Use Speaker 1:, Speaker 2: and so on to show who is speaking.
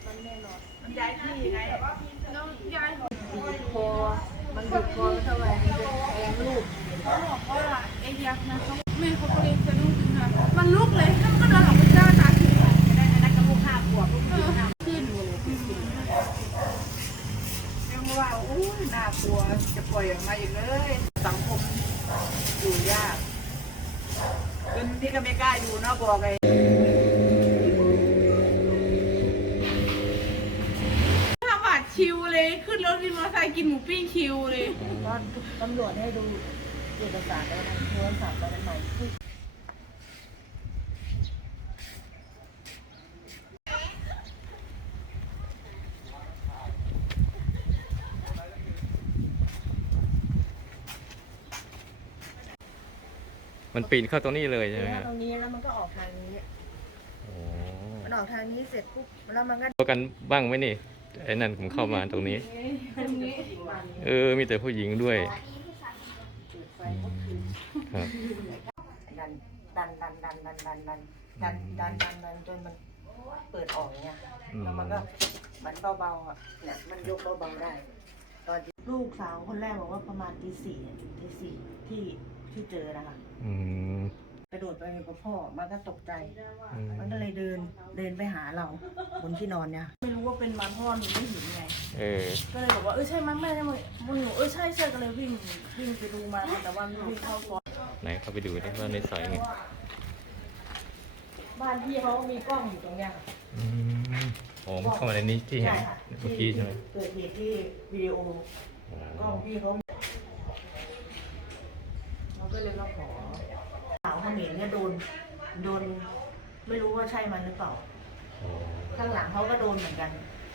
Speaker 1: มันแน่นอน
Speaker 2: มันย้ายที่ไง
Speaker 1: แล้วย้าย
Speaker 2: บีบคอมันบีบคอเท่าไหร่มันจะแทงลูก
Speaker 1: เขาบอกว่าไอ้ยักษ์นะเขาแม่เขาก็เลยสะดุ้งขึ้นมามันลุกเลยแล้วมันก็เดินออกไปจ้าตาขึ้นเลย
Speaker 2: อันนั้นก็ลูก5 ขวบลูกผู้หญิง5
Speaker 1: ขึ้น
Speaker 2: เรียกว่าโอ้ยน่ากลัวจะปล่อยออกมาอีกเลยสังคมอยู่ยากจนที่ก็ไม่กล้าอยู่เนาะบอกไง
Speaker 1: ถ้าบาดชิวเลยขึ้นรถวินมอเตอร์ไซค์กินหมูปิ้งชิวเลย
Speaker 2: ตอนตำรวจให้ดูเอกสารแล้วนะโทรศัพท์แล้วใหม่
Speaker 3: มันปีนเข้าตรงนี้เลยใช่ไหม
Speaker 2: แล้ว
Speaker 3: ฮะ
Speaker 2: ตรงนี้แล้วมันก็ออกทางนี้
Speaker 3: โอ้
Speaker 2: มันออกทางนี้เสร็จปุ๊บแล้วมันก็
Speaker 3: พอกันบ้างไหมนี่ไอ้นั่นผมเข้ามาตรงนี้ มีแต่ผู้หญิงด้วย
Speaker 2: จุดไฟ
Speaker 3: อื
Speaker 2: ก็คือ
Speaker 3: มครับ
Speaker 2: ดันจนมันเปิดออกเนี่ยแล้วมันก็มันเบาๆอ่ะเนี่ยมันยกเบาๆได้ตอนลูกสาวคนแรกบอกว่าประมาณตี 4ที่เจอนะคะ
Speaker 3: อืม
Speaker 2: กระโดดไปกับพ่อมันก็ตกใจ
Speaker 3: อืม
Speaker 2: มันก็เลยเดินไปหาเราบนที่นอนเนี่ยไม่รู้ว่าเป็นมันพ่อหนูไม่เห็นไง
Speaker 3: เออ
Speaker 2: ก็เลยบอกว่าใช่มันแม่ใช่ไหมมันหนูใช่ก็เลยวิ่งไปดูมาแต่ว่ามันวิ่งเข้าซอย
Speaker 3: ไหนเข้าไปดูดิว่าในซอยไง
Speaker 2: บ้านพี่เขามีกล้องอยู่ตรงเนี้ยค่ะ
Speaker 3: อืมโอ้มันเข้ามาในนี้ที่เห็น
Speaker 2: ใช่ค่ะ
Speaker 3: เมื่อกี้ใช่ไหม
Speaker 2: เกิดเหตุที่วิดีโอ
Speaker 3: อ๋
Speaker 2: กล้
Speaker 3: อ
Speaker 2: องพี่เขาก็เลยมาขอสาวเขมรเนี่ยโดนไม่รู้ว่าใช่มันหรือเปล่า
Speaker 3: อ๋อ
Speaker 2: ข้างหลังเขาก็โดนเหมือนกัน